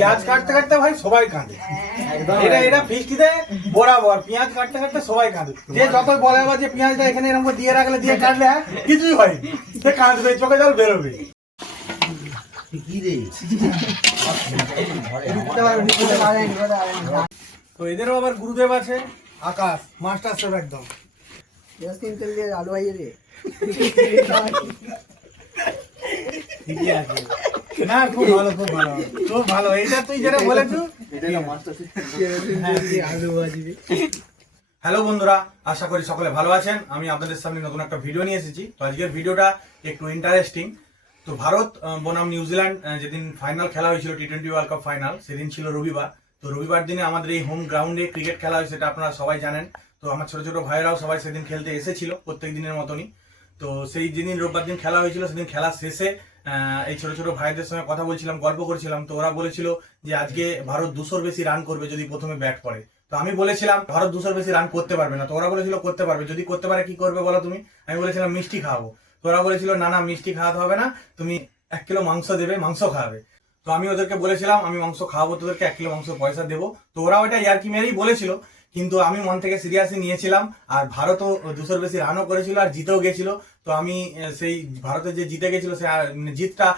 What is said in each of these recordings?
পেঁয়াজ কাটতে কাটতে ভাই সবাই কাঁদে। এটা এটা ফিস্টিতে বরাবর পেঁয়াজ কাটতে কাটতে সবাই কাঁদে। যে যতই বলে আবার যে পেঁয়াজটা এখানে এরকম করে দিয়ে রাখলে দিয়ে কাটলে কিছুই হয়, সে কাঁদবে, চোখে জল বেরোবে। তো এদেরও আবার গুরুদেব আছে আকাশ, মাস্টার শেফ একদম। আলু ভাই রে ঠিকই আছে না, খুব ভালো, খুব ভালো, খুব ভালো। এইটা তুই যেটা বলেছ। হ্যালো বন্ধুরা, আশা করি সকলে ভালো আছেন। আমি আপনাদের সামনে নতুন একটা ভিডিও নিয়ে এসেছি। তো আজকের ভিডিওটা একটু ইন্টারেস্টিং। তো ভারত বনাম নিউজিল্যান্ড যেদিন ফাইনাল খেলা হয়েছিল, টি-20 ওয়ার্ল্ড কাপ ফাইনাল, সেদিন ছিল রবিবার। তো রবিবার দিনে আমাদের এই হোম গ্রাউন্ডে ক্রিকেট খেলা হয়, সেটা আপনারা সবাই জানেন। তো আমার ছোট ছোট ভাইয়েরাও সবাই সেদিন খেলতে এসেছিল প্রত্যেক দিনের মতনই। তো সেই যেদিন রোববার দিন খেলা হয়েছিল, সেদিন খেলা শেষে এই ছোট ছোট ভাইদের সঙ্গে কথা বলছিলাম, গল্প করছিলাম। তো ওরা বলেছিল যে আজকে ভারত 200-র বেশি রান করবে যদি প্রথমে ব্যাট করে। তো আমি বলেছিলাম ভারত 200-র বেশি রান করতে পারবে না। তো ওরা বলেছিল করতে পারবে। যদি করতে পারে কি করবে বলো তুমি? আমি বলেছিলাম মিষ্টি খাওয়াবো। তো ওরা বলেছিল না না, মিষ্টি খাওয়াতে হবে না, তুমি 1 কিলো মাংস দেবে, মাংস খাওয়াবে। তো আমি ওদেরকে বলেছিলাম আমি মাংস খাওয়াবো, তোদেরকে 1 কিলো মাংস পয়সা দেবো। তো ওরা ওইটা ইয়ার্কি মেরেই বলেছিল, কিন্তু আমি মন থেকে সিরিয়াসলি নিয়েছিলাম। আর ভারতও 200-র বেশি রানও করেছিল আর জিতেও গেছিল। তো আমি সেই ভারতের যে জিতে গেছিল সে জিতটা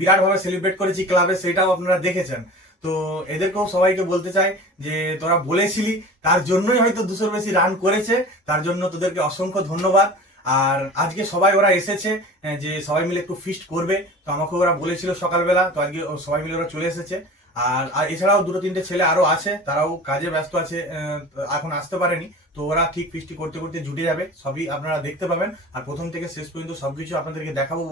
বিরাট ভাবে সেলিব্রেট করেছি ক্লাবে, সেটাও আপনারা দেখেছেন। তো এদেরকেও সবাইকে বলতে চাই যে তোরা বলেছিলি, তার জন্যই হয়তো 200-র বেশি রান করেছে, তার জন্য তোদেরকে অসংখ্য ধন্যবাদ। আর আজকে সবাই ওরা এসেছে যে সবাই মিলে একটু ফিস্ট করবে। তো আমাকে ওরা বলেছিল সকালবেলা, তো আজকে সবাই মিলে ওরা চলে এসেছে। আর এছাড়াও 2-3টে ছেলে আরো আছে, তারাও কাজে ব্যস্ত আছে, এখন আসতে পারেনি। তো ওরা ঠিক ফিস্টি করতে করতে জুটে যাবে, সবই আপনারা দেখতে পাবেন। আর প্রথম থেকে শেষ পর্যন্ত সবকিছু আপনাদেরকে দেখাবো।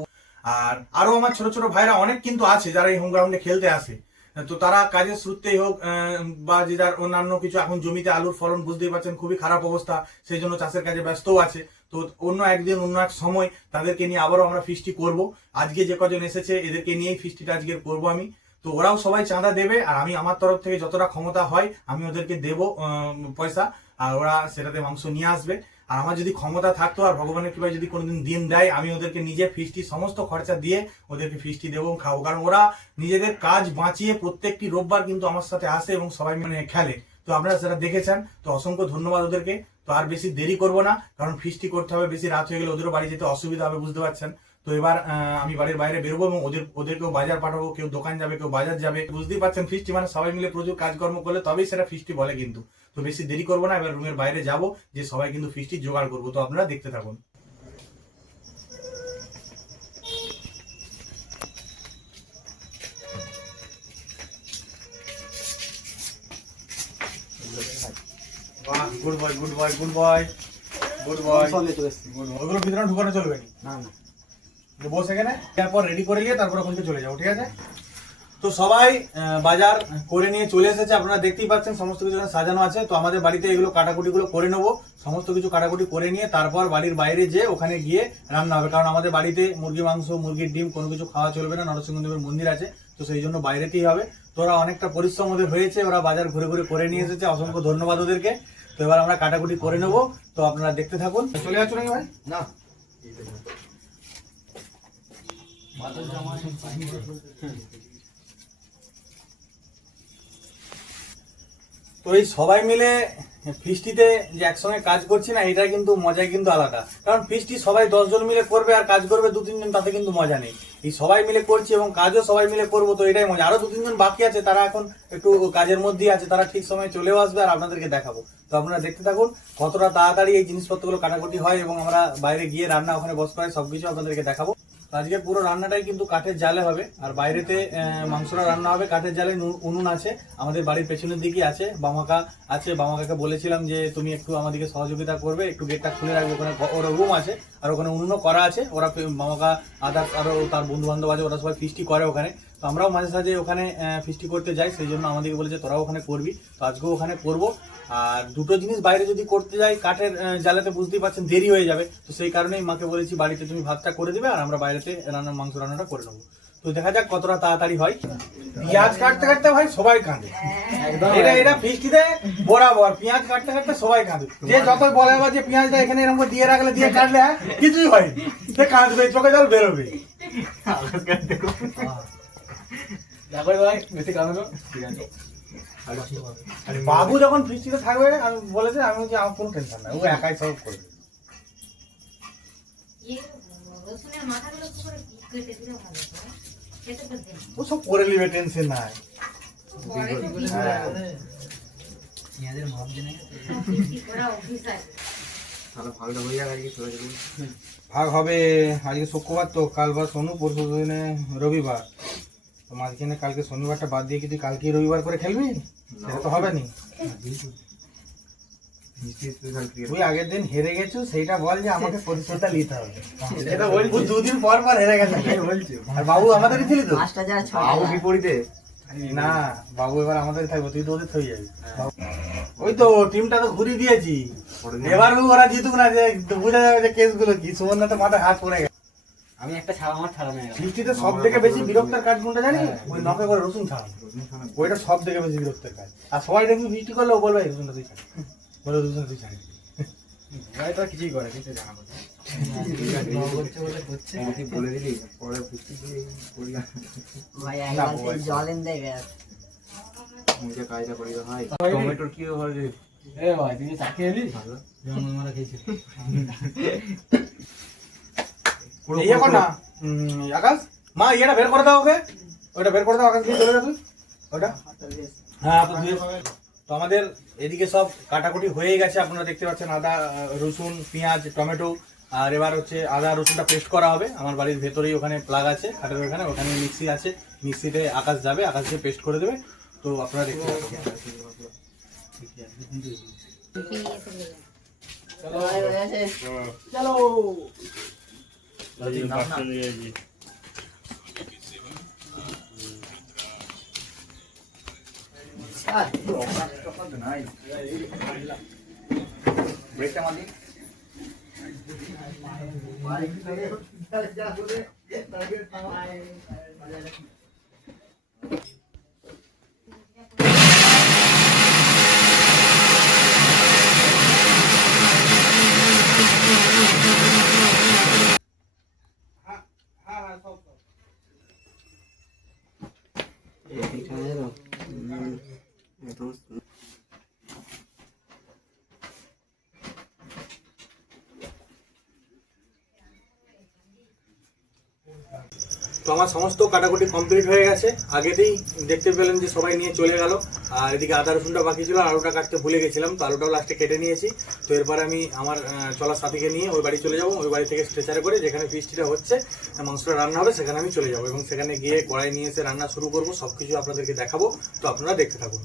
আর আরো আমার ছোট ছোট ভাইরা অনেক কিন্তু আছে যারা এই হোম গ্রাউন্ডে খেলতে আসে। তো তারা কাজের সূত্রেই হোক বা যে যার অন্যান্য কিছু, এখন জমিতে আলুর ফলন বুঝতেই পারছেন খুবই খারাপ অবস্থা, সেই জন্য চাষের কাজে ব্যস্তও আছে। তো অন্য একদিন অন্য এক সময় তাদেরকে নিয়ে আবারও আমরা ফিস্টি করব। আজকে যে কজন এসেছে এদেরকে নিয়েই ফিস্টিটা আজকে করবো আমি। তো ওরাও সবাই চাঁদা দেবে, আর আমি আমার তরফ থেকে যতটা ক্ষমতা হয় আমি ওদেরকে দেবো পয়সা, আর ওরা সেটাতে মাংস নিয়ে আসবে। আর আমার যদি ক্ষমতা থাকতো আর ভগবানের কৃপায় যদি কোনোদিন দিন দেয়, আমি ওদেরকে নিজে ফিস্টি সমস্ত খরচা দিয়ে ওদেরকে ফিস্টি দেবো এবং খাবো। কারণ ওরা নিজেদের কাজ বাঁচিয়ে প্রত্যেকটি রোববার কিন্তু আমার সাথে আসে এবং সবাই খেলে। তো আপনারা সেটা দেখেছেন। তো অসংখ্য ধন্যবাদ ওদেরকে। তো আর বেশি দেরি করবো না, কারণ ফিস্টি করতে হবে, বেশি রাত হয়ে গেলে ওদেরও বাড়ি যেতে অসুবিধা হবে, বুঝতে পারছেন। তো এবার আমি বাড়ির বাইরে বেরোবো এবং ওদেরকেও বাজার পাঠাবো, কেউ দোকান যাবে, কেউ বাজার যাবে, বুঝতেই পারছেন। ফিস্টি মানে সবাই মিলে প্রচুর কাজকর্ম করলে তবেই সেটা ফিস্টি বলে কিন্তু। তো বেশি দেরি করবো না, এবার রুমের বাইরে যাবো, যে সবাই কিন্তু ফিস্টি জোগাড় করবো। তো আপনারা দেখতে থাকুন। Good boy, good boy, good boy, good boy, ওগুলো ভিতরে ঢুকানো চলবে না, না বস এখানে। তারপর রেডি করে নিয়ে তারপর ওখান থেকে চলে যাবো, ঠিক আছে? তো সবাই বাজার করে নিয়ে চলে এসেছে, আপনারা দেখতেই পাচ্ছেন সমস্ত কিছু সাজানো আছে। তো আমাদের বাড়িতে এগুলো কাটাকুটি গুলো করে নেবো, সমস্ত কিছু কাটাকুটি করে নিয়ে তারপর বাড়ির বাইরে যে ওখানে গিয়ে রান্না হবে। কারণ আমাদের বাড়িতে মুরগি মাংস, মুরগির ডিম কোনো কিছু খাওয়া চলবে না, নরসিংহদেবের মন্দির আছে, তো সেই জন্য বাইরেতেই হবে। তো ওরা অনেকটা পরিশ্রম ওদের হয়েছে, ওরা বাজার ঘুরে ঘুরে করে নিয়ে এসেছে, অসংখ্য ধন্যবাদ ওদেরকে। তো এবার আমরা কাটাকুটি করে নেবো, তো আপনারা দেখতে থাকুন। চলে যাচ্ছ নাকি ভাই? না, তো এই সবাই মিলে ফিস্টিতে যে একসঙ্গে কাজ করছি না, এটা কিন্তু মজাই কিন্তু আলাদা। কারণ ফিস্টি সবাই 10 জন মিলে করবে আর কাজ করবে 2-3 জন, তাতে কিন্তু মজা নেই। এই সবাই মিলে করছি এবং কাজও সবাই মিলে করবো, তো এটাই মজা। আরো 2-3 জন বাকি আছে, তারা এখন একটু কাজের মধ্যেই আছে, তারা ঠিক সময় চলেও আসবে আর আপনাদেরকে দেখাবো। তো আপনারা দেখতে থাকুন কতটা তাড়াতাড়ি এই জিনিসপত্রগুলো কাটাকুটি হয় এবং আমরা বাইরে গিয়ে রান্না ওখানে বসতে হয়, সবকিছু আপনাদেরকে দেখাবো। আজকে পুরো রান্নাটাই কিন্তু কাঠের জালে হবে, আর বাইরেতে মাংসটা রান্না হবে কাঠের জালে। উনুন আছে আমাদের বাড়ির পেছনের দিকে আছে, বামাকা আছে। বামাকাকে বলেছিলাম যে তুমি একটু আমাদেরকে সহযোগিতা করবে, একটু গেটটা খুলে রাখবে, ওখানে ওরা রুম আছে আর ওখানে উনুনও করা আছে। ওরা বামাকা আদার্স আরো তার বন্ধু বান্ধব আছে, ওরা সবাই ফিস্টি করে ওখানে। তো আমরাও মাঝে সাঝে ওখানে ফিস্টি করতে যাই, সেই জন্য আমাদেরকে বলেছে তোরাও ওখানে করবি। তো আজকেও ওখানে করবো। আর দুটো জিনিস বাইরে যদি করতে যাই কাঠের জালেতে, বুঝতেই পারছেন দেরি হয়ে যাবে। তো সেই কারণেই মাকে বলেছি বাড়িতে তুমি ভাতটা করে দিবে আর আমরা বাইরেতে মাংস রান্নাটা করে নেবো। তো দেখা যাক কতটা তাড়াতাড়ি হয়। পেঁয়াজ কাটতে কাটতে ভাই সবাই কাঁদে। এটা এটা ফিস্টিতে বরাবর পেঁয়াজ কাটতে কাটতে সবাই কাঁদে। যে যতই বলে আবার যে পেঁয়াজটা এখানে এরকম করে দিয়ে রাখলে দিয়ে কাটলে কিছুই হয়, সে কাঁদবে, চোখে জল বেরোবে। দেখো ভাই বেশি কামড়ো ঠিক আছে। বাবু যখন ফিস্টিতে থাকবে আমি বলেছি আমি হচ্ছে আমার কোনো টেনশন নাই, ও একাই সব করবে। রসুনের মাথাগুলো একটু করে কেটে দিলে ভালো হয়। খেতে তো দেন। ও সব করে নিবে, টেনশন নাই। পরে পেঁয়াজের মাপ জেনে কি করা অফিস আছে। তাহলে ভাগটা হয়ে যাবে আজকে চলে যাবে। ভাগ হবে আজকে শুক্রবার, তো কাল বা শনি, পরশু দিনে রবিবার, তো মাঝখানে কালকে শনিবারটা বাদ দিয়ে কি তুই কালকে রবিবার করে খেলবি? সেটা তো হবে নি। তুই আগের দিন হেরে গেছো, সেইটা বল যে আমাকে পরিশোধটা নিতে হবে। এটা বলছি। ও দুদিন পর পর হেরে গেছে বলছি আর বাবু আমাদেরই ছিলি তো? পাঁচটা যা বাবু ছটা বিপরীতে না, বাবু এবার আমাদের থাকবে, তুই তো ওদের হয়ে যাবি। ওই তো টিমটা তো ঘুরিয়ে দিয়েছি, এবার ওরা জিতুক না, যে বোঝা যাবে যে কেসগুলো কি। সুবর্ণা তো মাথায় হাত পড়ে গেছে। আমি একটা ছাড়া আমার ছাড়া নেই। বৃষ্টিতে সব থেকে বেশি বিরক্তের কাজ কোনটা জানি? ওই নখে করে রসুন ছাড়ানো, ওইটা সব থেকে বেশি বিরক্তের কাজ। আর সবাই দেখবি বৃষ্টি করলে ও বলবে এই রসুনটা তুই ছাড়, বলে রসুনটা তুই ছাড়। ভাই তো কিছুই করে কিছু জানা কথা বলে দিলি পরে বুঝতে করি ভাই একবার জল এনে দেয় ব্যাস। মুখে কাজটা করি তো ভাই। টমেটোর কি হবে? এ ভাই তুই চাকি এলি ভালো যেমন আমরা খেয়েছি। এই এখন না আকাশ, মা ইয়েটা বের করে দাও ওকে, ওইটা বের করে দাও আকাশ, দিয়ে চলে যাবে ওটা। হ্যাঁ তো আমাদের এদিকে সব কাটাকুটি হয়ে গেছে, আপনারা দেখতে পাচ্ছেন আদা, রসুন, পেঁয়াজ, টমেটো। আর এবার হচ্ছে আদা রসুনটা পেস্ট করা হবে। আমার বাড়ির ভেতরেই ওখানে প্লাগ আছে খাটের ওখানে, ওখানে মিক্সি আছে, মিক্সিতে আকাশ যাবে, আকাশ দিয়ে পেস্ট করে দেবে। তো আপনারা দেখতে পাচ্ছেন। চলো ব্রেকটা মারি। তো আমার সমস্ত কাটাকুটি কমপ্লিট হয়ে গেছে। আগেতেই দেখতে পেলেন যে সবাই নিয়ে চলে গেল। আর এদিকে আদা রসুনটা বাকি ছিল, আলুটা কাটতে ভুলে গেছিলাম, তো আলুটাও লাস্টে কেটে নিয়েছি। তো এরপরে আমি আমার চলার সাথীকে নিয়ে ওই বাড়ি চলে যাবো। ওই বাড়ি থেকে স্ট্রেচারে করে যেখানে ফিস্টিটা হচ্ছে, মাংসটা রান্না হবে, সেখানে আমি চলে যাবো এবং সেখানে গিয়ে কড়াই নিয়ে এসে রান্না শুরু করবো। সব কিছু আপনাদেরকে দেখাবো, তো আপনারা দেখতে থাকুন।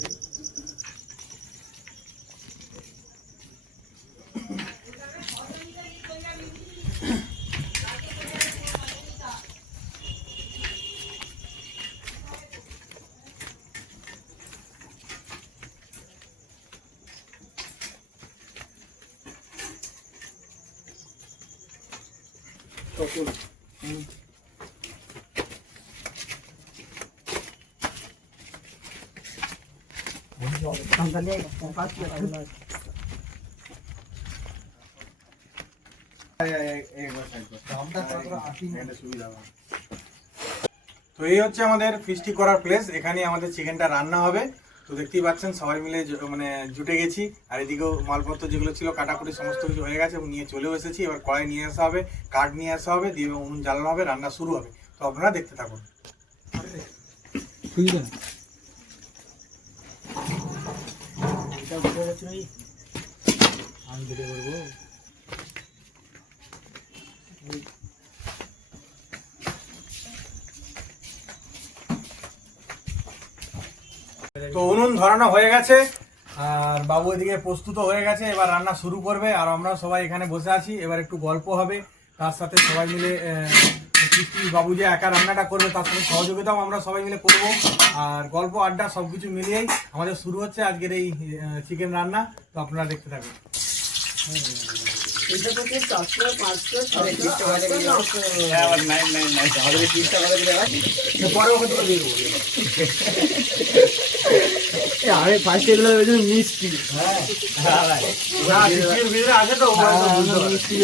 তো এই হচ্ছে আমাদের ফিস্টি করার প্লেস, এখানে আমাদের চিকেনটা রান্না হবে। তো দেখতেই পাচ্ছেন সবাই মিলে মানে জুটে গেছি। আর এদিকেও মালপত্র যেগুলো ছিল কাটাকুটি সমস্ত কিছু হয়ে গেছে এবং নিয়ে চলেও এসেছি। এবার কড়াই নিয়ে আসা হবে, কাঠ নিয়ে আসা হবে, দিয়ে উনুন জ্বালানো হবে, রান্না শুরু হবে। তো আপনারা দেখতে থাকুন। আমি ভিডিও করবো। তো উনুন ধরানো হয়ে গেছে আর বাবু এদিকে প্রস্তুত হয়ে গেছে, এবার রান্না শুরু করবে। আর আমরা সবাই এখানে বসে আছি, এবার একটু গল্প হবে, তার সাথে সবাই মিলে বাবু যে একা রান্নাটা করবে তার সাথে সহযোগিতাও আমরা সবাই মিলে করব। আর গল্প আড্ডা সবকিছু মিলিয়েই আমাদের শুরু হচ্ছে আজকের এই চিকেন রান্না। তো আপনারা দেখতে থাকুন। আমি ফার্স্ট এগুলো মিষ্টি আছে তো মিষ্টি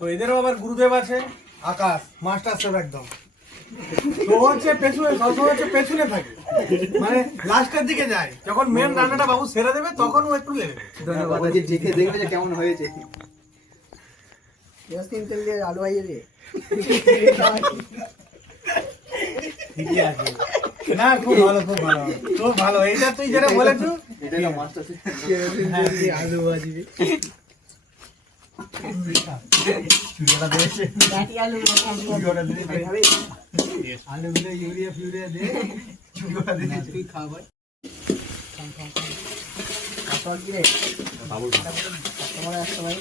তো এদেরও আবার গুরুদেব আছে আকাশ, মাস্টার শেফ একদম। তো হচ্ছে পেছনে, সবসময় হচ্ছে পেছনে থাকে, মানে লাস্টের দিকে যায়। যখন মেন রান্নাটা বাবু সেরে দেবে তখন ও একটু লেগে দেবে। ধন্যবাদ। দেখে দেখবে যে কেমন হয়েছে। কেরোসিন তেল দিয়ে আলু ভাইয়ে রে। ঠিকই আছে। না, খুব ভালো, খুব ভালো, খুব ভালো। এইটা তুই যেটা বলেছো, এটাই না মাস্টার শেফ। কেরোসিন তেল দিয়ে আলু ভাজিবে। গাঠি আলু আলুগুলো ইউরিয়া ফিউরিয়া দিয়ে তুই খাবার তোমার একটা ভাই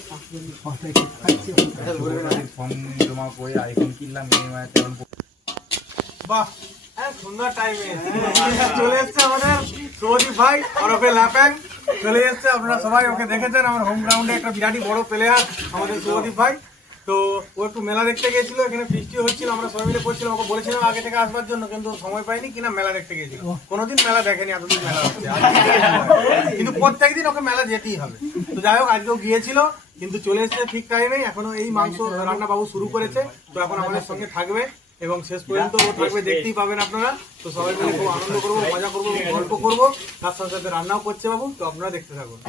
বাহ, সুন্দর টাইমে চলে এসছে আমাদের শুভদীপ ভাই ওরফে ল্যাপ্যাং চলে এসছে। আপনারা সবাই ওকে দেখেছেন, আমার হোম গ্রাউন্ডে একটা বিরাটই বড় প্লেয়ার আমাদের শুভদীপ ভাই। তো ও একটু মেলা দেখতে গিয়েছিল, এখানে বৃষ্টি হচ্ছিল, আমরা সবাই মিলে করছিলাম। ওকে বলেছিলাম আগে থেকে আসবার জন্য, কিন্তু সময় পাইনি, কিনা মেলা দেখতে গিয়েছিল। কোনোদিন মেলা দেখেনি, এতদিন মেলা হচ্ছে, কিন্তু প্রত্যেকদিন ওকে মেলা যেতেই হবে। তো যাই হোক, আজকেও গিয়েছিল, কিন্তু চলে এসছে ঠিক টাইমে। এখনো এই মাংস রান্না বাবু শুরু করেছে, তো এখন আমাদের সঙ্গে থাকবে এবং শেষ পর্যন্ত ও থাকবে, দেখতেই পাবেন আপনারা। তো সবাই মিলে খুব আনন্দ করবো, মজা করবো, গল্প করবো, তার সাথে সাথে রান্নাও করছে বাবু। তো আপনারা দেখতে থাকুন।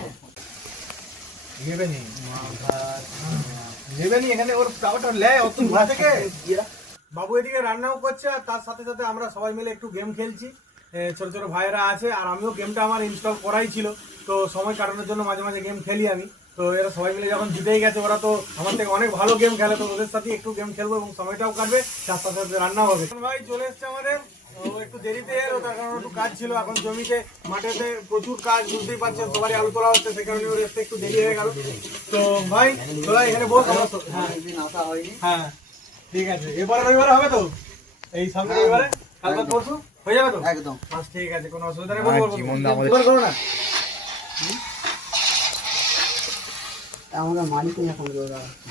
এখানে ওর খাবারটা লেয় অত ঘোরা থেকে। বাবু এদিকে রান্নাও করছে, আর তার সাথে সাথে আমরা সবাই মিলে একটু গেম খেলছি। ছোট ছোট ভাইয়েরা আছে, আর আমিও গেমটা আমার ইনস্টল করাই ছিল। তো সময় কাটানোর জন্য মাঝে মাঝে গেম খেলি আমি। তো এরা সবাই মিলে যখন জিতেই গেছে, ওরা তো আমার থেকে অনেক ভালো গেম খেলে, তো ওদের সাথে একটু গেম খেলবো এবং সময়টাও কাটবে, তার সাথে সাথে রান্নাও হবে। ভাই চলে এসছে আমাদের, ও একটু দেরিতে এলো, তার কারণে একটু কাজ ছিল। এখন জমিতে মাঠেতে প্রচুর কাজ, বুঝতেই পারছেন, সবারই আলু তোলা হচ্ছে, সে কারণে ওর আসতে একটু দেরি হয়ে গেল। তো ভাই তোরা এখানে বস। হ্যাঁ আসা হয়নি। হ্যাঁ ঠিক আছে, এবারে রবিবারে হবে তো, এই সামনে রবিবারে কাল বাদ পরশু হয়ে যাবে তো একদম। বাস, ঠিক আছে, কোনো অসুবিধা নেই। করো না। আমাদের মালিক এখন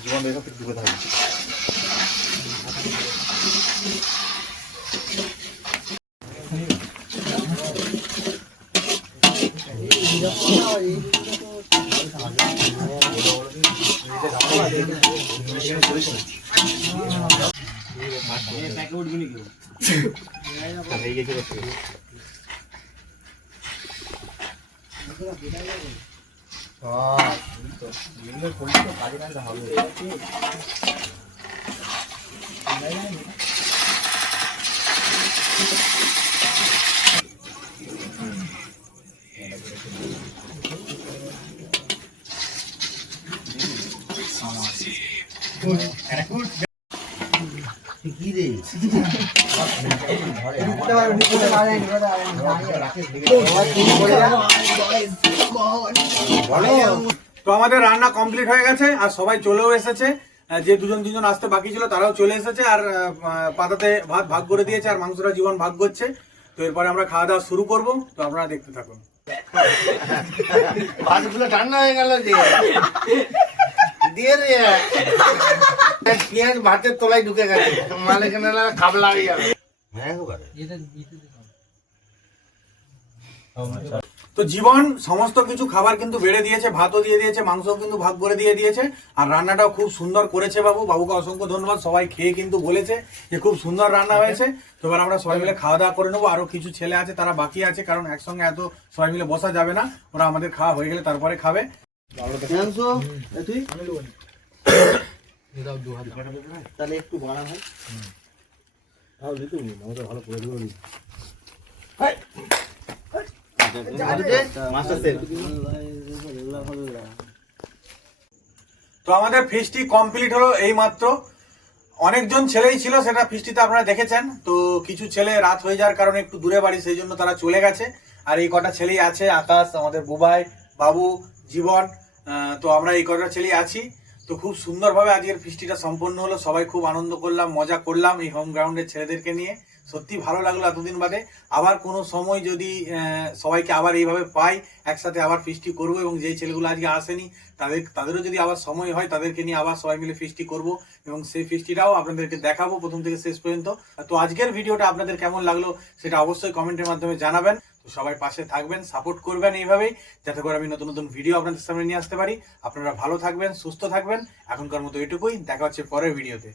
জীবন দেখো একটু দূরে থাকবে। তো আমাদের রান্না কমপ্লিট হয়ে গেছে, আর সবাই চলেও এসেছে। যে দুজন তিনজন আসতে বাকি ছিল তারাও চলে এসেছে, আর পাতাতে ভাত ভাগ করে দিয়েছে, আর মাংসটা জীবন ভাগ করছে। তো এরপরে আমরা খাওয়া দাওয়া শুরু করব, তো আপনারা দেখতে থাকুন। ভাতগুলো ঠান্ডা হয়ে গেল দিয়ে রে পেঁয়াজ ভাতের তলায় ঢুকে গেছে, মালে কেন খাবলা হয়ে যাবে। তো জীবন সমস্ত কিছু খাবার কিন্তু বেড়ে দিয়েছে, ভাতও দিয়ে দিয়েছে, মাংসও কিন্তু ভাগ করে দিয়ে দিয়েছে, আর রান্নাটাও খুব সুন্দর করেছে বাবু। বাবুকে অসংখ্য ধন্যবাদ, সবাই খেয়ে কিন্তু বলেছে যে খুব সুন্দর রান্না হয়েছে। তো এবার আমরা সবাই মিলে খাওয়া দাওয়া করে নেবো। আরো কিছু ছেলে আছে, তারা বাকি আছে, কারণ একসঙ্গে এত সবাই মিলে বসা যাবে না, ওরা আমাদের খাওয়া হয়ে গেলে তারপরে খাবে। তাহলে একটু বড় হয়। তো আমাদের ফিস্টটি কমপ্লিট হলো এই মাত্র। অনেকজন ছেলেই ছিল, সেটা ফিস্টিতে আপনারা দেখেছেন। তো কিছু ছেলে রাত হয়ে যাওয়ার কারণে একটু দূরে বাড়ি, সেই জন্য তারা চলে গেছে। আর এই কটা ছেলেই আছে, আকাশ, আমাদের বুবাই, বাবু, জীবন। তো আমরা এই কটা ছেলেই আছি। তো খুব সুন্দরভাবে আজকের ফিস্টিটা সম্পন্ন হলো, সবাই খুব আনন্দ করলাম, মজা করলাম এই হোম গ্রাউন্ডের ছেলেদেরকে নিয়ে। সত্যি ভালো লাগলো এতদিন বাদে। আবার কোনো সময় যদি সবাইকে আবার এইভাবে পাই, একসাথে আবার ফিস্টি করবো, এবং যেই ছেলেগুলো আজকে আসেনি তাদেরও যদি আবার সময় হয়, তাদেরকে নিয়ে আবার সবাই মিলে ফিস্টি করব, এবং সেই ফিস্টিটাও আপনাদেরকে দেখাবো প্রথম থেকে শেষ পর্যন্ত। তো আজকের ভিডিওটা আপনাদের কেমন লাগলো সেটা অবশ্যই কমেন্টের মাধ্যমে জানাবেন। তো সবাই পাশে থাকবেন, সাপোর্ট করবেন এইভাবেই, যাতে করে আমি নতুন নতুন ভিডিও আপনাদের সামনে নিয়ে আসতে পারি। আপনারা ভালো থাকবেন, সুস্থ থাকবেন। এখনকার মতো এটুকুই, দেখা হচ্ছে পরের ভিডিওতে।